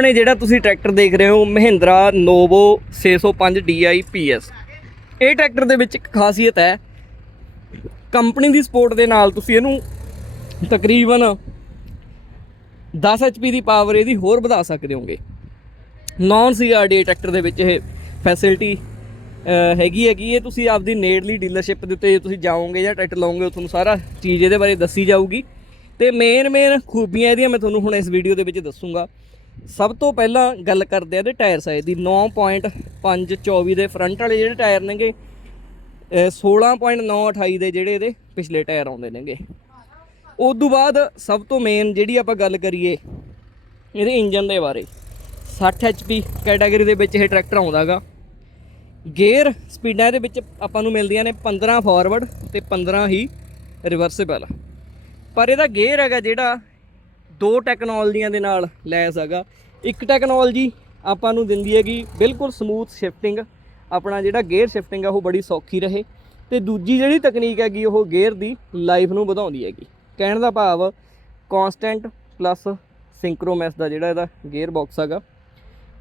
ਸਾਹਮਣੇ ਜਿਹੜਾ ਤੁਸੀਂ ਟਰੈਕਟਰ ਦੇਖ ਰਹੇ ਹੋ, ਮਹਿੰਦਰਾ ਨੋਵੋ 605 DI PS ਇਹ ਟਰੈਕਟਰ ਦੇ ਵਿੱਚ ਇੱਕ ਖਾਸੀਅਤ ਹੈ, ਕੰਪਨੀ ਦੀ ਸਪੋਰਟ ਦੇ ਨਾਲ ਤੁਸੀਂ ਇਹਨੂੰ ਤਕਰੀਬਨ 10 HP ਦੀ ਪਾਵਰ ਇਹਦੀ ਹੋਰ ਵਧਾ ਸਕਦੇ ਹੋਗੇ। ਨਾਨ CRD ਟਰੈਕਟਰ ਦੇ ਵਿੱਚ ਇਹ ਫੈਸਿਲਿਟੀ ਹੈਗੀ ਹੈ ਕਿ ਇਹ ਤੁਸੀਂ ਆਪਦੀ ਨੇੜਲੀ ਡੀਲਰਸ਼ਿਪ ਦੇ ਉੱਤੇ ਤੁਸੀਂ ਜਾਓਗੇ ਜਾਂ ਟਰੈਕਟਰ ਲਓਗੇ ਤੁਹਾਨੂੰ ਸਾਰਾ ਚੀਜ਼ ਇਹਦੇ ਬਾਰੇ ਦੱਸੀ ਜਾਊਗੀ। ਤੇ ਮੇਨ ਮੇਨ ਖੂਬੀਆਂ ਇਹਦੀਆਂ ਮੈਂ ਤੁਹਾਨੂੰ ਹੁਣ ਇਸ ਵੀਡੀਓ ਦੇ ਵਿੱਚ ਦੱਸੂਗਾ। ਸਭ ਤੋਂ ਪਹਿਲਾਂ ਗੱਲ ਕਰਦੇ ਆ ਇਹਦੇ ਟਾਇਰ ਸਾਈਜ਼ ਦੀ। 9.524 ਦੇ ਫਰੰਟ ਵਾਲੇ ਜਿਹੜੇ ਟਾਇਰ ਨੇਗੇ ਅਹ 16.928 ਦੇ ਜਿਹੜੇ ਇਹਦੇ ਪਿਛਲੇ ਟਾਇਰ ਆਉਂਦੇ ਨੇਗੇ। ਉਸ ਤੋਂ ਬਾਅਦ ਸਭ ਤੋਂ ਮੇਨ ਜਿਹੜੀ ਆਪਾਂ ਗੱਲ ਕਰੀਏ ਇਹਦੇ ਇੰਜਨ ਦੇ ਬਾਰੇ। 60 HP ਕੈਟਾਗਰੀ ਦੇ ਵਿੱਚ ਇਹ ਟਰੈਕਟਰ ਆਉਂਦਾਗਾ। ਗੇਅਰ ਸਪੀਡਾਂ ਇਹਦੇ ਵਿੱਚ ਆਪਾਂ ਨੂੰ ਮਿਲਦੀਆਂ ਨੇ 15 ਫਾਰਵਰਡ ਤੇ 15 ਹੀ ਰਿਵਰਸੇਬਲ ਪਰ ਇਹਦਾ ਗੇਅਰ ਹੈਗਾ ਜਿਹੜਾ ਦੋ ਟੈਕਨੋਲੋਜੀਆਂ ਦੇ ਨਾਲ ਲੈਸ ਹੈਗਾ। ਇੱਕ ਟੈਕਨੋਲੋਜੀ ਆਪਾਂ ਨੂੰ ਦਿੰਦੀ ਹੈਗੀ ਬਿਲਕੁਲ ਸਮੂਥ ਸ਼ਿਫਟਿੰਗ ਆਪਣਾ ਜਿਹੜਾ ਗੇਅਰ ਸ਼ਿਫਟਿੰਗ ਆ ਉਹ ਬੜੀ ਸੌਖੀ ਰਹੇ। ਤੇ ਦੂਜੀ ਜਿਹੜੀ ਤਕਨੀਕ ਹੈਗੀ ਉਹ ਗੇਅਰ ਦੀ ਲਾਈਫ ਨੂੰ ਵਧਾਉਂਦੀ ਹੈਗੀ। ਕਹਿਣ ਦਾ ਭਾਵ ਕਨਸਟੈਂਟ ਪਲੱਸ ਸਿੰਕਰੋਮੈਸ ਦਾ ਜਿਹੜਾ ਇਹਦਾ ਗੇਅਰ ਬਾਕਸ ਹੈਗਾ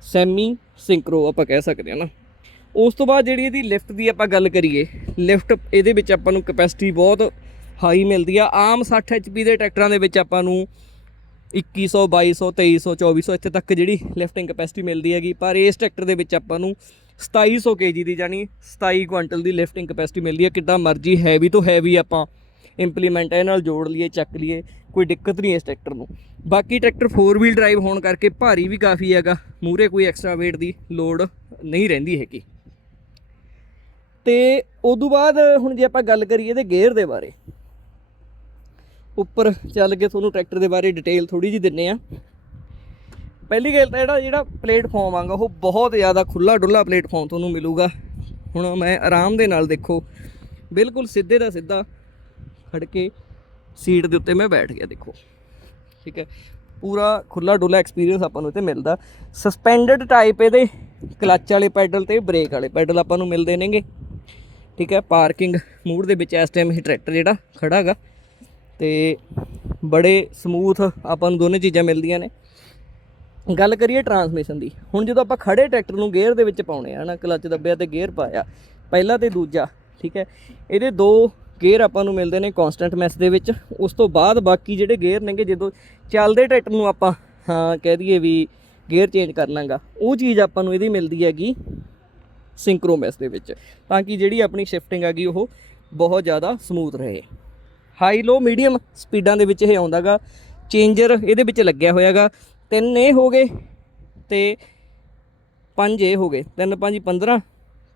ਸੈਮੀ ਸਿੰਕਰੋ ਆਪਾਂ ਕਹਿ ਸਕਦੇ ਹਾਂ ਨਾ। ਉਸ ਤੋਂ ਬਾਅਦ ਜਿਹੜੀ ਇਹਦੀ ਲਿਫਟ ਦੀ ਆਪਾਂ ਗੱਲ ਕਰੀਏ ਲਿਫਟ ਇਹਦੇ ਵਿੱਚ ਆਪਾਂ ਨੂੰ ਕਪੈਸਿਟੀ ਬਹੁਤ ਹਾਈ ਮਿਲਦੀ ਆ। ਆਮ 60 HP ਦੇ ਟਰੈਕਟਰਾਂ ਦੇ ਵਿੱਚ ਆਪਾਂ ਨੂੰ 2100 2200 2300 2400 ਇੱਥੇ ਤੱਕ ਜਿਹੜੀ ਲਿਫਟਿੰਗ ਕਪੈਸਿਟੀ ਮਿਲਦੀ ਹੈਗੀ। ਪਰ ਇਸ ਟਰੈਕਟਰ ਦੇ ਵਿੱਚ ਆਪਾਂ ਨੂੰ 2700 kg ਦੀ ਜਾਨੀ 27 ਕੁਇੰਟਲ ਦੀ ਲਿਫਟਿੰਗ ਕਪੈਸਿਟੀ ਮਿਲਦੀ ਹੈ। ਕਿੱਦਾਂ ਮਰਜ਼ੀ ਹੈਵੀ ਤੋਂ ਹੈਵੀ ਆਪਾਂ ਇੰਪਲੀਮੈਂਟ ਇਹ ਨਾਲ ਜੋੜ ਲਈਏ, ਚੱਕ ਲਈਏ, ਕੋਈ ਦਿੱਕਤ ਨਹੀਂ ਇਸ ਟਰੈਕਟਰ ਨੂੰ। ਬਾਕੀ ਟਰੈਕਟਰ 4 ਵੀਲ ਡਰਾਈਵ ਹੋਣ ਕਰਕੇ ਭਾਰੀ ਵੀ ਕਾਫੀ ਹੈਗਾ ਮੂਰੇ ਕੋਈ ਐਕਸਟਰਾ weight ਦੀ ਲੋਡ ਨਹੀਂ ਰਹਿੰਦੀ ਹੈਗੀ। ਤੇ ਉਦੋਂ ਬਾਅਦ ਹੁਣ ਜੇ ਆਪਾਂ ਗੱਲ ਕਰੀਏ ਤੇ ਗੇਅਰ ਦੇ ਬਾਰੇ ਉੱਪਰ ਚੱਲ ਕੇ ਤੁਹਾਨੂੰ ਟਰੈਕਟਰ ਦੇ ਬਾਰੇ ਡਿਟੇਲ ਥੋੜੀ ਜਿਹੀ ਦਿੰਨੇ ਆ। ਪਹਿਲੀ ਗੱਲ ਤਾਂ ਜਿਹੜਾ ਜਿਹੜਾ ਪਲੇਟਫਾਰਮ ਆਗਾ, ਉਹ ਬਹੁਤ ਜ਼ਿਆਦਾ ਖੁੱਲਾ ਡੁੱਲਾ ਪਲੇਟਫਾਰਮ ਤੁਹਾਨੂੰ ਮਿਲੂਗਾ। ਹੁਣ ਮੈਂ ਆਰਾਮ ਦੇ ਨਾਲ ਦੇਖੋ, ਬਿਲਕੁਲ ਸਿੱਧੇ ਦਾ ਸਿੱਧਾ ਖੜ ਕੇ ਸੀਟ ਦੇ ਉੱਤੇ ਮੈਂ ਬੈਠ ਗਿਆ, ਦੇਖੋ। ਠੀਕ ਹੈ? ਪੂਰਾ ਖੁੱਲਾ ਡੁੱਲਾ ਐਕਸਪੀਰੀਅੰਸ ਆਪਾਂ ਨੂੰ ਇੱਥੇ ਮਿਲਦਾ। ਸਸਪੈਂਡਡ ਟਾਈਪ ਇਹਦੇ ਕਲੱਚ ਵਾਲੇ ਪੈਡਲ ਤੇ ਬ੍ਰੇਕ ਵਾਲੇ ਪੈਡਲ ਆਪਾਂ ਨੂੰ ਮਿਲਦੇ ਨੇਗੇ। ਠੀਕ ਹੈ? ਪਾਰਕਿੰਗ ਮੂਡ ਦੇ ਵਿੱਚ ਇਸ ਟਾਈਮ ਇਹ ਟਰੈਕਟਰ ਜਿਹੜਾ ਖੜਾ ਹੈਗਾ ਤੇ ਬੜੇ ਸਮੂਥ ਆਪਾਂ ਨੂੰ ਦੋਨੇ ਚੀਜ਼ਾਂ ਮਿਲਦੀਆਂ ਨੇ। ਗੱਲ ਕਰੀਏ ਟਰਾਂਸਮਿਸ਼ਨ ਦੀ, ਹੁਣ ਜਦੋਂ ਆਪਾਂ ਖੜੇ ਟਰੈਕਟਰ ਨੂੰ ਗੇਅਰ ਦੇ ਵਿੱਚ ਪਾਉਣੇ ਆ ਨਾ ਕਲੱਚ ਦੱਬਿਆ ਤੇ ਗੇਅਰ ਪਾਇਆ, ਪਹਿਲਾ ਤੇ ਦੂਜਾ, ਠੀਕ ਹੈ। ਇਹਦੇ ਦੋ ਗੇਅਰ ਆਪਾਂ ਨੂੰ ਮਿਲਦੇ ਨੇ ਕਨਸਟੈਂਟ ਮੈਸ ਦੇ ਵਿੱਚ, ਉਸ ਤੋਂ ਬਾਅਦ ਬਾਕੀ ਜਿਹੜੇ ਗੇਅਰ ਨੇਗੇ, ਜਦੋਂ ਚੱਲਦੇ ਟਰੈਕਟਰ ਨੂੰ ਆਪਾਂ, ਹਾਂ, ਕਹਿ ਦਈਏ ਵੀ ਗੇਅਰ ਚੇਂਜ ਕਰਨਾਗਾ, ਉਹ ਚੀਜ਼ ਆਪਾਂ ਨੂੰ ਇਹਦੀ ਮਿਲਦੀ ਹੈਗੀ ਸਿੰਕਰੋਮੈਸ ਦੇ ਵਿੱਚ, ਤਾਂ ਕਿ ਜਿਹੜੀ ਆਪਣੀ ਸ਼ਿਫਟਿੰਗ ਹੈਗੀ, ਉਹ ਬਹੁਤ ਜ਼ਿਆਦਾ ਸਮੂਥ ਰਹੇ। ਹਾਈ ਲੋ ਮੀਡੀਅਮ ਸਪੀਡਾਂ ਦੇ ਵਿੱਚ ਇਹ ਆਉਂਦਾਗਾ। ਚੇਂਜਰ ਇਹਦੇ ਵਿੱਚ ਲੱਗਿਆ ਹੋਇਆਗਾ। ਤਿੰਨ ਇਹ ਹੋ ਗਏ ਤੇ ਪੰਜ ਇਹ ਹੋ ਗਏ। ਤਿੰਨ, ਪੰਜ 15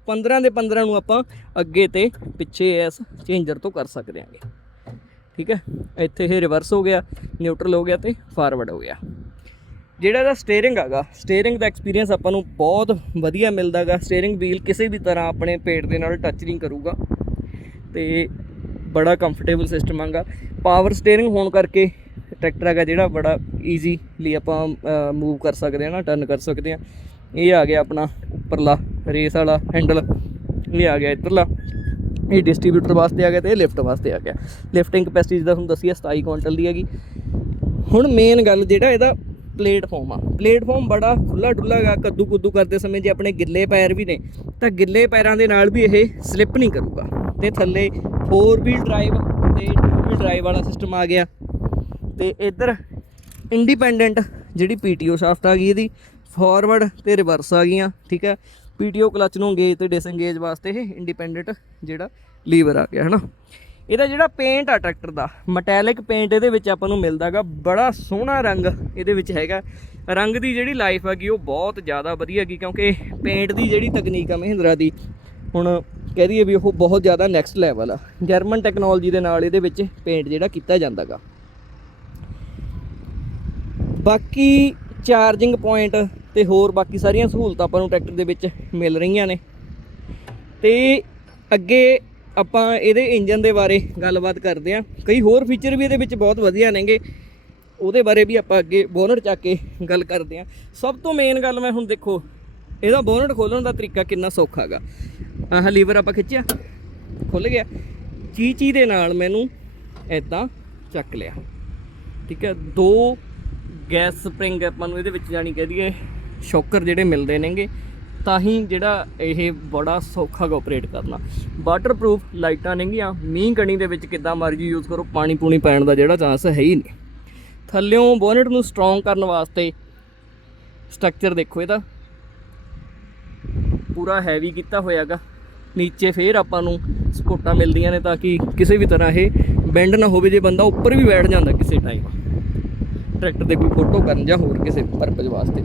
15 ਦੇ 15 ਨੂੰ ਆਪਾਂ ਅੱਗੇ ਤੇ ਪਿੱਛੇ ਇਸ ਚੇਂਜਰ ਤੋਂ ਕਰ ਸਕਦੇ ਆਂਗੇ। ਠੀਕ ਹੈ? ਇੱਥੇ ਇਹ ਰਿਵਰਸ ਹੋ ਗਿਆ ਨਿਊਟਰਲ ਹੋ ਗਿਆ ਤੇ ਫਾਰਵਰਡ ਹੋ ਗਿਆ। ਜਿਹੜਾ ਇਹਦਾ ਸਟੀਅਰਿੰਗ ਹੈਗਾ ਸਟੀਅਰਿੰਗ ਦਾ ਐਕਸਪੀਰੀਅੰਸ ਆਪਾਂ ਨੂੰ ਬਹੁਤ ਵਧੀਆ ਮਿਲਦਾਗਾ। ਸਟੀਅਰਿੰਗ ਵੀਲ ਕਿਸੇ ਵੀ ਤਰ੍ਹਾਂ ਆਪਣੇ ਪੇਟ ਦੇ ਨਾਲ ਟੱਚ ਨਹੀਂ ਕਰੂਗਾ। ਤੇ ਬੜਾ ਕੰਫਰਟੇਬਲ ਸਿਸਟਮ ਆਗਾ ਪਾਵਰ ਸਟੀਅਰਿੰਗ ਹੋਣ ਕਰਕੇ ਟਰੈਕਟਰ ਹੈਗਾ ਜਿਹੜਾ ਬੜਾ ਈਜ਼ੀਲੀ ਆਪਾਂ ਮੂਵ ਕਰ ਸਕਦੇ ਹਾਂ ਨਾ ਟਰਨ ਕਰ ਸਕਦੇ ਹਾਂ। ਇਹ ਆ ਗਿਆ ਆਪਣਾ ਉੱਪਰਲਾ ਰੇਸ ਵਾਲਾ ਹੈਂਡਲ ਇਹ ਆ ਗਿਆ ਇੱਧਰਲਾ। ਇਹ ਡਿਸਟ੍ਰੀਬਿਊਟਰ ਵਾਸਤੇ ਆ ਗਿਆ ਤੇ ਇਹ ਲਿਫਟ ਵਾਸਤੇ ਆ ਗਿਆ। ਲਿਫਟਿੰਗ ਕਪੈਸਿਟੀ ਜਿੱਦਾਂ ਤੁਹਾਨੂੰ ਦੱਸੀ ਹੈ 27 ਕੁਇੰਟਲ ਦੀ ਹੈਗੀ। ਹੁਣ ਮੇਨ ਗੱਲ ਜਿਹੜਾ ਇਹਦਾ ਪਲੇਟਫਾਰਮ ਆ। ਪਲੇਟਫਾਰਮ ਬੜਾ ਖੁੱਲਾ ਡੁੱਲਾ ਹੈਗਾ ਕੱਦੂ ਕੁੱਦੂ ਕਰਦੇ ਸਮੇਂ ਜੇ ਆਪਣੇ ਗਿੱਲੇ ਪੈਰ ਵੀ ਨੇ, ਤਾਂ ਗਿੱਲੇ ਪੈਰਾਂ ਦੇ ਨਾਲ ਵੀ ਇਹ ਸਲਿੱਪ ਨਹੀਂ ਕਰੂਗਾ। ਤੇ ਥੱਲੇ ਫੋਰ ਵੀਲ ਡਰਾਈਵ ਤੇ 2 ਵੀਲ ਡਰਾਈਵ ਵਾਲਾ ਸਿਸਟਮ ਆ ਗਿਆ। ਤੇ ਇੱਧਰ ਇੰਡੀਪੈਂਡੈਂਟ ਜਿਹੜੀ ਪੀਟੀਓ ਸ਼ਾਫਟ ਆ ਗਈ ਇਹਦੀ ਫਾਰਵਰਡ ਤੇ ਰਿਵਰਸ ਆ ਗਈਆਂ, ਠੀਕ ਹੈ। ਪੀਟੀਓ ਕਲਚ ਨੂੰ ਅੰਗੇਜ ਤੇ ਡਿਸੰਗੇਜ ਵਾਸਤੇ ਇਹ ਇੰਡੀਪੈਂਡੈਂਟ ਜਿਹੜਾ ਲੀਵਰ ਆ ਗਿਆ, ਹਨਾ। ਇਹਦਾ ਜਿਹੜਾ ਪੇਂਟ ਆ ਟਰੈਕਟਰ ਦਾ ਮੈਟੈਲਿਕ ਪੇਂਟ ਇਹਦੇ ਵਿੱਚ ਆਪਾਂ ਨੂੰ ਮਿਲਦਾਗਾ ਬੜਾ ਸੋਹਣਾ ਰੰਗ ਇਹਦੇ ਵਿੱਚ ਹੈਗਾ। ਰੰਗ ਦੀ ਜਿਹੜੀ ਲਾਈਫ ਹੈਗੀ ਉਹ ਬਹੁਤ ਜ਼ਿਆਦਾ ਵਧੀਆ ਹੈਗੀ ਕਿਉਂਕਿ ਪੇਂਟ ਦੀ ਜਿਹੜੀ ਤਕਨੀਕ ਆ ਮਹਿੰਦਰਾ ਦੀ, ਹੁਣ ਕਹਿ ਦਈਏ ਵੀ ਉਹ ਬਹੁਤ ਜ਼ਿਆਦਾ ਨੈਕਸਟ ਲੈਵਲ ਆ। ਜਰਮਨ ਟੈਕਨੋਲੋਜੀ ਦੇ ਨਾਲ ਇਹਦੇ ਵਿੱਚ ਪੇਂਟ ਜਿਹੜਾ ਕੀਤਾ ਜਾਂਦਾਗਾ। ਬਾਕੀ ਚਾਰਜਿੰਗ ਪੁਆਇੰਟ ਤੇ ਹੋਰ ਬਾਕੀ ਸਾਰੀਆਂ ਸਹੂਲਤਾਂ ਆਪਾਂ ਨੂੰ ਟਰੈਕਟਰ ਦੇ ਵਿੱਚ ਮਿਲ ਰਹੀਆਂ ਨੇ। ਤੇ ਅੱਗੇ ਆਪਾਂ ਇਹਦੇ ਇੰਜਨ ਦੇ ਬਾਰੇ ਗੱਲਬਾਤ ਕਰਦੇ ਆਂ ਕਈ ਹੋਰ ਫੀਚਰ ਵੀ ਇਹਦੇ ਵਿੱਚ ਬਹੁਤ ਵਧੀਆ ਨੇਗੇ। ਉਹਦੇ ਬਾਰੇ ਵੀ ਆਪਾਂ ਅੱਗੇ ਬੋਨਟ ਚੱਕ ਕੇ ਗੱਲ ਕਰਦੇ ਆਂ ਸਭ ਤੋਂ ਮੇਨ ਗੱਲ ਮੈਂ ਹੁਣ ਦੇਖੋ, ਇਹਦਾ ਬੋਨਟ ਖੋਲਣ ਦਾ ਤਰੀਕਾ ਕਿੰਨਾ ਸੌਖਾ ਹੈਗਾ ਆਹ ਲੀਵਰ ਆਪਾਂ ਖਿੱਚਿਆ। ਖੁੱਲ ਗਿਆ। ਚੀਚੀ ਦੇ ਨਾਲ ਮੈਨੂੰ ਐਦਾਂ ਚੱਕ ਲਿਆ। ਠੀਕ ਹੈ, ਦੋ ਗੈਸ ਸਪਰਿੰਗ ਆਪਾਂ ਨੂੰ ਇਹਦੇ ਵਿੱਚ ਜਾਣੀ ਕਹਿ ਦਈਏ, ਸ਼ੌਕਰ ਜਿਹੜੇ ਮਿਲਦੇ ਨੇਗੇ, ਤਾਂ ਹੀ ਜਿਹੜਾ ਇਹ ਬੜਾ ਸੌਖਾ ਗਾ ਆਪਰੇਟ ਕਰਨਾ। ਵਾਟਰਪ੍ਰੂਫ ਲਾਈਟਾਂ ਨੇਗੀਆਂ, ਮੀਂਹ ਕਣੀ ਦੇ ਵਿੱਚ ਕਿੱਦਾਂ ਮਰਜ਼ੀ ਯੂਜ਼ ਕਰੋ, ਪਾਣੀ ਪੂਣੀ ਪੈਣ ਦਾ ਜਿਹੜਾ ਚਾਂਸ ਹੈ ਹੀ ਨਹੀਂ। ਥੱਲਿਓਂ ਬੋਨਟ ਨੂੰ ਸਟਰੋਂਗ ਕਰਨ ਵਾਸਤੇ ਸਟਰਕਚਰ ਦੇਖੋ ਇਹਦਾ। ਪੂਰਾ ਹੈਵੀ ਕੀਤਾ ਹੋਇਆਗਾ। ਨੀਚੇ ਫੇਰ ਆਪਾਂ ਨੂੰ ਸਪੋਰਟਾਂ ਮਿਲਦੀਆਂ ਨੇ ਤਾਂ ਕਿ ਕਿਸੇ ਵੀ ਤਰ੍ਹਾਂ ਇਹ ਬੈਂਡ ਨਾ ਹੋਵੇ, ਜੇ ਬੰਦਾ ਉੱਪਰ ਵੀ ਬੈਠ ਜਾਂਦਾ ਕਿਸੇ ਟਾਈਮ ਟਰੈਕਟਰ ਦੇ ਕੋਈ ਫੋਟੋ ਕਰਨ ਜਾਂ ਹੋਰ ਕਿਸੇ ਪਰਪਸ ਵਾਸਤੇ।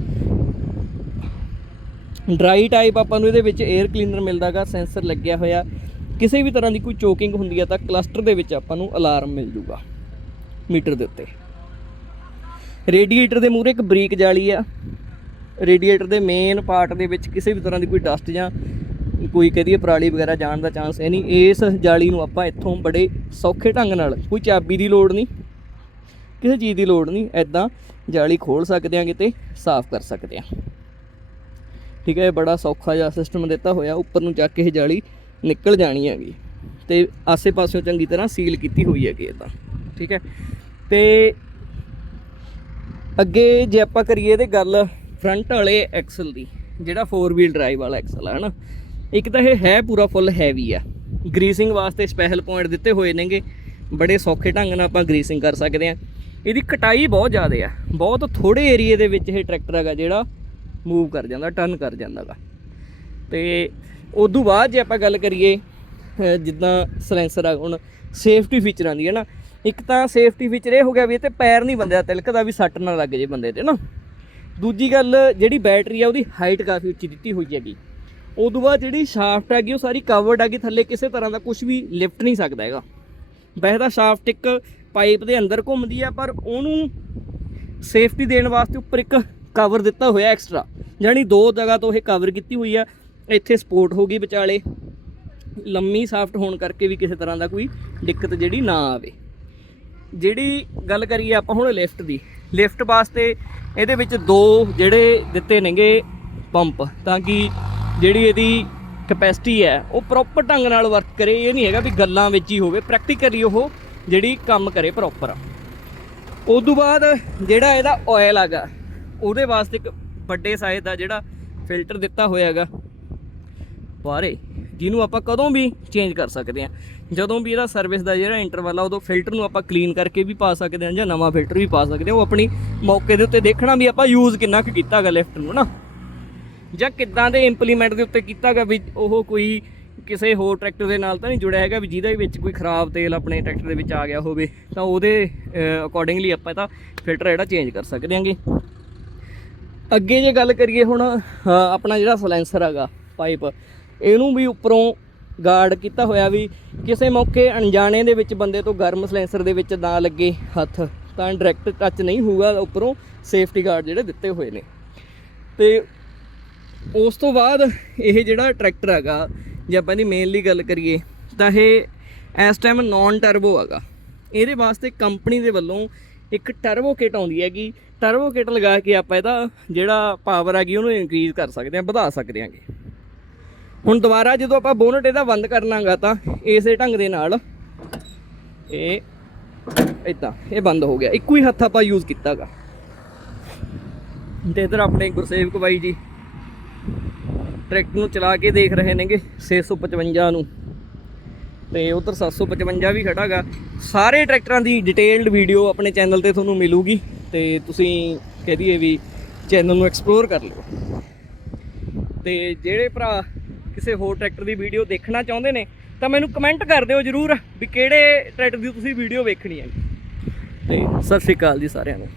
ਡਰਾਈ ਟਾਈਪ ਆਪਾਂ ਨੂੰ ਇਹਦੇ ਵਿੱਚ 에ਅਰ ਕਲੀਨਰ ਮਿਲਦਾਗਾ ਸੈਂਸਰ ਲੱਗਿਆ ਹੋਇਆ। ਕਿਸੇ ਵੀ ਤਰ੍ਹਾਂ ਦੀ ਕੋਈ ਚੋਕਿੰਗ ਹੁੰਦੀ ਹੈ ਤਾਂ ਕਲਸਟਰ ਦੇ ਵਿੱਚ ਆਪਾਂ ਨੂੰ ਅਲਾਰਮ ਮਿਲ ਜੂਗਾ ਮੀਟਰ ਦੇ ਉੱਤੇ। ਰੇਡੀਏਟਰ ਦੇ ਮੂਹਰੇ ਇੱਕ ਬਰੀਕ ਜਾਲੀ ਆ। ਰੇਡੀਏਟਰ ਦੇ ਮੇਨ ਪਾਰਟ ਦੇ ਵਿੱਚ ਕਿਸੇ ਵੀ ਤਰ੍ਹਾਂ ਦੀ ਕੋਈ ਡਸਟ ਜਾਂ ਕੋਈ ਕਹਦੀਏ ਪਰਾਲੀ ਵਗੈਰਾ ਜਾਣ ਦਾ ਚਾਂਸ ਹੈ ਨਹੀਂ। ਇਸ ਜਾਲੀ ਨੂੰ ਆਪਾਂ ਇੱਥੋਂ ਬੜੇ ਸੌਖੇ ਢੰਗ ਨਾਲ, ਕੋਈ ਚਾਬੀ ਦੀ ਲੋੜ ਨਹੀਂ, ਕਿਸੇ ਚੀਜ਼ ਦੀ ਲੋੜ ਨਹੀਂ ਐਦਾਂ ਜਾਲੀ ਖੋਲ ਸਕਦੇ ਆ ਕਿਤੇ, ਸਾਫ਼ ਕਰ ਸਕਦੇ ਆ ਠੀਕ ਹੈ, ਇਹ ਬੜਾ ਸੌਖਾ ਜਿਹਾ ਸਿਸਟਮ ਦਿੱਤਾ ਹੋਇਆ, ਉੱਪਰ ਨੂੰ ਚੱਕ ਕੇ ਇਹ ਜਾਲੀ ਨਿਕਲ ਜਾਣੀ ਹੈਗੀ। ਤੇ ਆਸੇ-ਪਾਸਿਓਂ ਚੰਗੀ ਤਰ੍ਹਾਂ ਸੀਲ ਕੀਤੀ ਹੋਈ ਹੈਗੀ ਇਦਾਂ ਠੀਕ ਹੈ, ਤੇ ਅੱਗੇ ਜੇ ਆਪਾਂ ਕਰੀਏ ਤੇ ਗੱਲ ਫਰੰਟ ਵਾਲੇ ਐਕਸਲ ਦੀ, ਜਿਹੜਾ 4 ਵੀਲ ਡਰਾਈਵ ਵਾਲਾ ਐਕਸਲ ਹੈ ਹਨਾ? ਇੱਕ ਤਾਂ ਇਹ ਹੈ ਪੂਰਾ ਫੁੱਲ ਹੈਵੀ ਆ। ਗਰੀਸਿੰਗ ਵਾਸਤੇ ਸਪੈਸ਼ਲ ਪੁਆਇੰਟ ਦਿੱਤੇ ਹੋਏ ਨੇਗੇ। ਬੜੇ ਸੌਖੇ ਢੰਗ ਨਾਲ ਆਪਾਂ ਗਰੀਸਿੰਗ ਕਰ ਸਕਦੇ ਆ। ਇਹਦੀ ਕਟਾਈ ਬਹੁਤ ਜ਼ਿਆਦਾ ਆ। ਬਹੁਤ ਥੋੜੇ ਏਰੀਏ ਦੇ ਵਿੱਚ ਇਹ ਟਰੈਕਟਰ ਹੈਗਾ ਜਿਹੜਾ ਮੂਵ ਕਰ ਜਾਂਦਾ ਟਰਨ ਕਰ ਜਾਂਦਾਗਾ ਤੇ ਉਦੋਂ ਬਾਅਦ ਜੇ ਆਪਾਂ ਗੱਲ ਕਰੀਏ ਜਿੱਦਾਂ ਸਲੈਂਸਰ ਆ, ਹੁਣ ਸੇਫਟੀ ਫੀਚਰਾਂ ਦੀ ਹੈ ਨਾ, ਇੱਕ ਤਾਂ ਸੇਫਟੀ ਫੀਚਰ ਇਹ ਹੋ ਗਿਆ ਵੀ ਇਹ ਤੇ ਪੈਰ ਨਹੀਂ ਬੰਦਿਆ ਤਿਲਕਦਾ ਵੀ ਸੱਟ ਨਾ ਲੱਗ ਜੇ ਬੰਦੇ ਤੇ ਨਾ। ਦੂਜੀ ਗੱਲ, ਜਿਹੜੀ ਬੈਟਰੀ ਆ ਉਹਦੀ ਹਾਈਟ ਕਾਫੀ ਉੱਚੀ ਦਿੱਤੀ ਹੋਈ ਹੈਗੀ। ਉਦੋਂ ਬਾਅਦ ਜਿਹੜੀ ਸ਼ਾਫਟ ਹੈਗੀ, ਉਹ ਸਾਰੀ ਕਵਰਡ ਹੈਗੀ, ਥੱਲੇ ਕਿਸੇ ਤਰ੍ਹਾਂ ਦਾ ਕੁਝ ਵੀ ਲਿਫਟ ਨਹੀਂ ਸਕਦਾ ਹੈਗਾ। ਵੈਸੇ ਤਾਂ ਸ਼ਾਫਟ ਇੱਕ ਪਾਈਪ ਦੇ ਅੰਦਰ ਘੁੰਮਦੀ ਆ, ਪਰ ਉਹਨੂੰ ਸੇਫਟੀ ਦੇਣ ਵਾਸਤੇ ਉੱਪਰ ਇੱਕ ਕਵਰ ਦਿੱਤਾ ਹੋਇਆ ਐਕਸਟਰਾ ਜਾਨੀ ਦੋ ਜਗ੍ਹਾ ਤੋਂ ਇਹ ਕਵਰ ਕੀਤੀ ਹੋਈ ਆ। ਇੱਥੇ ਸਪੋਰਟ ਹੋ ਗਈ ਵਿਚਾਲੇ। ਲੰਮੀ ਸਾਫਟ ਹੋਣ ਕਰਕੇ ਵੀ ਕਿਸੇ ਤਰ੍ਹਾਂ ਦਾ ਕੋਈ ਦਿੱਕਤ ਜਿਹੜੀ ਨਾ ਆਵੇ। ਜਿਹੜੀ ਗੱਲ ਕਰੀਏ ਆਪਾਂ ਹੁਣ ਲਿਫਟ ਦੀ, ਲਿਫਟ ਵਾਸਤੇ ਇਹਦੇ ਵਿੱਚ ਦੋ ਜਿਹੜੇ ਦਿੱਤੇ ਨੇਗੇ ਪੰਪ, ਤਾਂ ਕਿ ਜਿਹੜੀ ਇਹਦੀ ਕਪੈਸਿਟੀ ਹੈ, ਉਹ ਪ੍ਰੋਪਰ ਢੰਗ ਨਾਲ ਵਰਕ ਕਰੇ, ਇਹ ਨਹੀਂ ਹੈਗਾ ਵੀ ਗੱਲਾਂ ਵਿੱਚ ਹੀ ਹੋਵੇ ਪ੍ਰੈਕਟੀਕਲੀ ਉਹ ਜਿਹੜੀ ਕੰਮ ਕਰੇ ਪ੍ਰੋਪਰ ਉਸ ਤੋਂ ਬਾਅਦ ਜਿਹੜਾ ਇਹਦਾ ਆਇਲ ਹੈਗਾ, ਉਹਦੇ ਵਾਸਤੇ ਇੱਕ ਵੱਡੇ ਸਾਈਜ਼ ਦਾ ਜਿਹੜਾ ਫਿਲਟਰ ਦਿੱਤਾ ਹੋਇਆ ਹੈਗਾ। ਬਾਰੇ ਜਿਹਨੂੰ ਆਪਾਂ ਕਦੋਂ ਵੀ ਚੇਂਜ ਕਰ ਸਕਦੇ ਹਾਂ। ਜਦੋਂ ਵੀ ਇਹਦਾ ਸਰਵਿਸ ਦਾ ਜਿਹੜਾ ਇੰਟਰਵਲ ਆ, ਉਦੋਂ ਫਿਲਟਰ ਨੂੰ ਆਪਾਂ ਕਲੀਨ ਕਰਕੇ ਵੀ ਪਾ ਸਕਦੇ ਹਾਂ ਜਾਂ ਨਵਾਂ ਫਿਲਟਰ ਵੀ ਪਾ ਸਕਦੇ ਹਾਂ। ਉਹ ਆਪਣੀ ਮੌਕੇ ਦੇ ਉੱਤੇ ਦੇਖਣਾ ਵੀ ਆਪਾਂ ਯੂਜ਼ ਕਿੰਨਾ ਕੁ ਕੀਤਾ ਗਾ ਲਿਫਟ ਨੂੰ ਨਾ। ਜਾਂ ਕਿੱਦਾਂ ਦੇ ਇੰਪਲੀਮੈਂਟ ਦੇ ਉੱਤੇ ਕੀਤਾ ਗਾ ਵੀ ਉਹ ਕੋਈ ਕਿਸੇ ਹੋਰ ਟਰੈਕਟਰ ਦੇ ਨਾਲ ਤਾਂ ਨਹੀਂ ਜੁੜਿਆ ਹੈਗਾ ਵੀ ਜਿਹਦੇ ਵਿੱਚ ਕੋਈ ਖਰਾਬ ਤੇਲ ਆਪਣੇ ਟਰੈਕਟਰ ਦੇ ਵਿੱਚ ਆ ਗਿਆ ਹੋਵੇ। ਤਾਂ ਉਹਦੇ ਅਕੋਰਡਿੰਗਲੀ ਆਪਾਂ ਇਹਦਾ ਫਿਲਟਰ ਜਿਹੜਾ ਚੇਂਜ ਕਰ ਸਕਦੇ ਹਾਂਗੇ। ਅੱਗੇ ਜੇ ਗੱਲ ਕਰੀਏ ਹੁਣ ਆਪਣਾ ਜਿਹੜਾ ਸਲੈਂਸਰ ਹੈਗਾ ਪਾਈਪ ਇਹਨੂੰ ਵੀ ਉੱਪਰੋਂ ਗਾਰਡ ਕੀਤਾ ਹੋਇਆ ਵੀ ਕਿਸੇ ਮੌਕੇ ਅਣਜਾਣੇ ਦੇ ਵਿੱਚ ਬੰਦੇ ਤੋਂ ਗਰਮ ਸਲੈਂਸਰ ਦੇ ਵਿੱਚ ਨਾ ਲੱਗੇ ਹੱਥ, ਤਾਂ ਡਾਇਰੈਕਟ ਟੱਚ ਨਹੀਂ ਹੋਊਗਾ ਉੱਪਰੋਂ ਸੇਫਟੀ ਗਾਰਡ ਜਿਹੜੇ ਦਿੱਤੇ ਹੋਏ ਨੇ। ਤੇ ਉਸ ਤੋਂ ਬਾਅਦ ਇਹ ਜਿਹੜਾ ਟਰੈਕਟਰ ਹੈਗਾ, ਜੇ ਆਪਾਂ ਦੀ ਮੇਨਲੀ ਗੱਲ ਕਰੀਏ, ਤਾਂ ਇਹ ਇਸ ਟਾਈਮ ਨਾਨ ਟਰਬੋ ਹੈਗਾ। ਇਹਦੇ ਵਾਸਤੇ ਕੰਪਨੀ ਦੇ ਵੱਲੋਂ ਇੱਕ ਟਰਬੋ ਕਿਟ ਆਉਂਦੀ ਹੈਗੀ। ਟਰਬੋ ਕਿਟ ਲਗਾ ਕੇ ਆਪਾਂ ਇਹਦਾ ਜਿਹੜਾ ਪਾਵਰ ਹੈਗੀ, ਉਹਨੂੰ ਇਨਕਰੀਜ਼ ਕਰ ਸਕਦੇ ਹਾਂ, ਵਧਾ ਸਕਦੇ ਹਾਂਗੇ। ਹੁਣ ਦੁਬਾਰਾ ਜਦੋਂ ਆਪਾਂ ਬੋਨਟ ਇਹਦਾ ਬੰਦ ਕਰਨਾਗਾ ਤਾਂ ਇਸੇ ਢੰਗ ਦੇ ਨਾਲ ਇਹ ਇਦਾਂ, ਇਹ ਬੰਦ ਹੋ ਗਿਆ। ਇੱਕੋ ਹੀ ਹੱਥ ਆਪਾਂ ਯੂਜ਼ ਕੀਤਾਗਾ। ਤੇ ਇਧਰ ਆਪਣੇ ਗੁਰਸੇਵਕ ਬਾਈ ਜੀ ਟਰੈਕਟਰ ਨੂੰ ਚਲਾ ਕੇ ਦੇਖ ਰਹੇ ਨੇਗੇ 655 ਨੂੰ। ਤੇ ਉਧਰ 755 ਵੀ ਖੜਾਗਾ। ਸਾਰੇ ਟਰੈਕਟਰਾਂ ਦੀ ਡਿਟੇਲਡ ਵੀਡੀਓ ਆਪਣੇ ਚੈਨਲ ਤੇ ਤੁਹਾਨੂੰ ਮਿਲੂਗੀ। ਤੇ ਤੁਸੀਂ ਕਹਿ ਦਈਏ ਵੀ ਚੈਨਲ ਨੂੰ ਐਕਸਪਲੋਰ ਕਰ ਲਿਓ। ਤੇ ਜਿਹੜੇ ਭਰਾ ਕਿਸੇ ਹੋਰ ਟਰੈਕਟਰ ਦੀ ਵੀਡੀਓ ਦੇਖਣਾ ਚਾਹੁੰਦੇ ਨੇ, ਤਾਂ ਮੈਨੂੰ ਕਮੈਂਟ ਕਰ ਦਿਓ ਜਰੂਰ ਵੀ ਕਿਹੜੇ ਟਰੈਕਟਰ ਦੀ ਤੁਸੀਂ ਵੀਡੀਓ ਵੇਖਣੀ ਹੈ। ਤੇ ਸਤਿ ਸ਼੍ਰੀ ਅਕਾਲ ਜੀ ਸਾਰਿਆਂ ਨੂੰ।